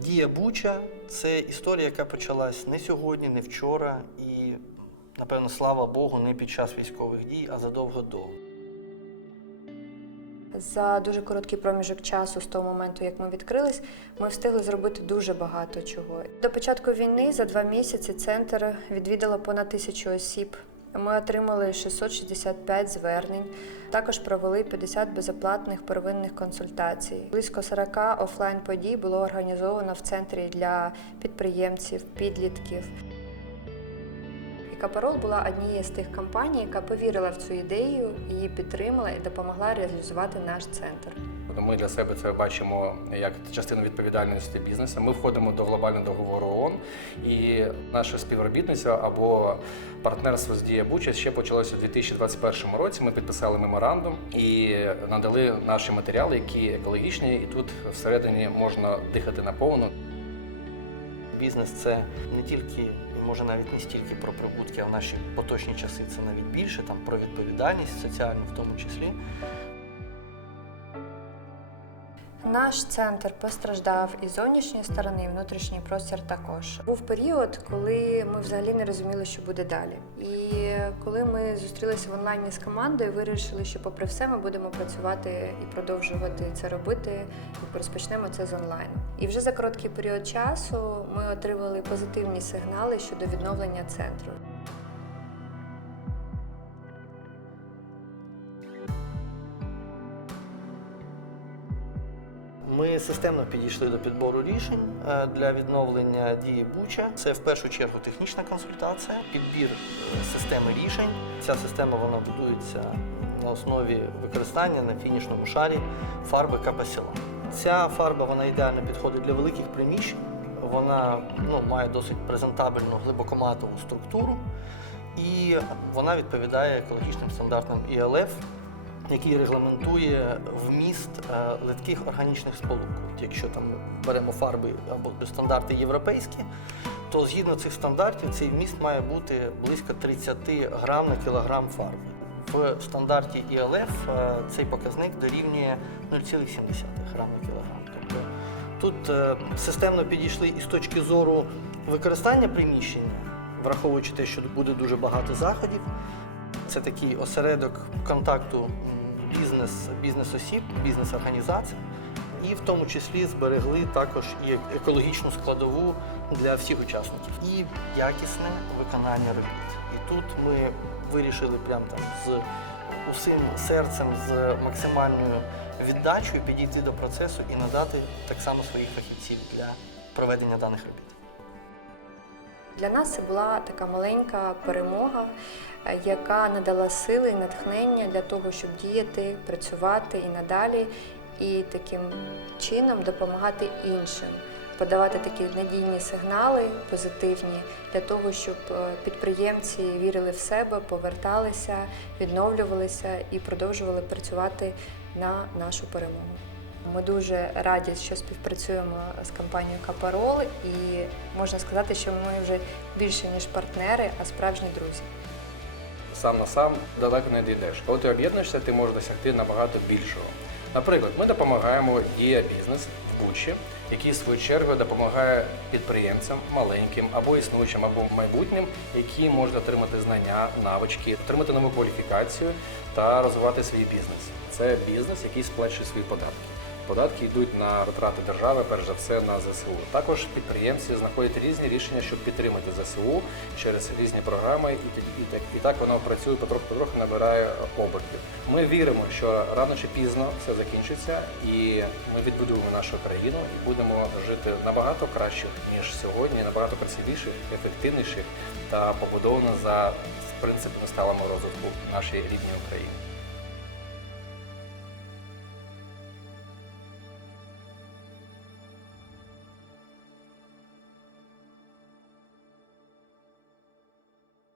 Дія Буча це історія, яка почалась не сьогодні, не вчора, і, напевно, слава Богу, не під час військових дій, а задовго до. За дуже короткий проміжок часу з того моменту, як ми відкрились, ми встигли зробити дуже багато чого. До початку війни за два місяці центр відвідало понад тисячу осіб. Ми отримали 665 звернень. Також провели 50 безоплатних первинних консультацій. Близько 40 офлайн подій було організовано в центрі для підприємців, підлітків. І Капарол була однією з тих компаній, яка повірила в цю ідею, її підтримала і допомогла реалізувати наш центр. Ми для себе це бачимо як частину відповідальності бізнесу. Ми входимо до глобального договору ООН, і наше співробітництво або партнерство з Дія Буча ще почалося у 2021 році. Ми підписали меморандум і надали наші матеріали, які екологічні, і тут всередині можна дихати наповну. Бізнес це не тільки може навіть не стільки про прибутки, а в наші поточні часи це навіть більше, там про відповідальність соціальну в тому числі. Наш центр постраждав і зовнішньої сторони, і внутрішній простір також. Був період, коли ми взагалі не розуміли, що буде далі. І коли ми зустрілися в онлайні з командою, вирішили, що попри все ми будемо працювати і продовжувати це робити, і розпочнемо це з онлайну. І вже за короткий період часу ми отримали позитивні сигнали щодо відновлення центру. Ми системно підійшли до підбору рішень е, для відновлення дії Буча. Це в першу чергу технічна консультація, підбір е, системи рішень. Ця система вона будується на основі використання на фінішному шарі фарби Капасіла. Ця фарба вона ідеально підходить для великих приміщень. Вона ну, має досить презентабельну глибокоматову структуру і вона відповідає екологічним стандартам ІЛФ, який регламентує вміст е, литких органічних сполук. Якщо там беремо фарби або стандарти європейські, то згідно цих стандартів цей вміст має бути близько 30 грам на кілограм фарби. В стандарті ІЛФ е, цей показник дорівнює 0,7 грам на кілограм. Тобто тут е, системно підійшли і з точки зору використання приміщення, враховуючи те, що буде дуже багато заходів. Це такий осередок контакту бізнес, бізнес-осіб, бізнес-організацій, і в тому числі зберегли також і екологічну складову для всіх учасників і якісне виконання робіт. І тут ми вирішили прям там з усім серцем, з максимальною віддачею підійти до процесу і надати так само своїх фахівців для проведення даних робіт. Для нас це була така маленька перемога, е, яка надала сили і натхнення для того, щоб діяти, працювати і надалі, і таким чином допомагати іншим, подавати такі надійні сигнали позитивні для того, щоб е, підприємці вірили в себе, поверталися, відновлювалися і продовжували працювати на нашу перемогу. Ми дуже раді, що співпрацюємо з компанією Капарол, і можна сказати, що ми вже більше ніж партнери, а справжні друзі. Сам на сам далеко не дійдеш. Коли ти об'єднуєшся, ти можеш досягти набагато більшого. Наприклад, ми допомагаємо Дія бізнес в Бучі, який в свою чергу допомагає підприємцям маленьким або існуючим, або майбутнім, які можуть отримати знання, навички, отримати нову кваліфікацію та розвивати свій бізнес. Це бізнес, який сплачує свої податки. Податки йдуть на витрати держави, перш за все на ЗСУ. Також підприємці знаходять різні рішення, щоб підтримати ЗСУ через різні програми, і, і, так, і так воно працює потроху-потроху набирає обертів. Ми віримо, що рано чи пізно все закінчиться, і ми відбудуємо нашу країну і будемо жити набагато краще ніж сьогодні, набагато красивіших, ефективніших та побудовано за принципами сталого розвитку нашої рідної України.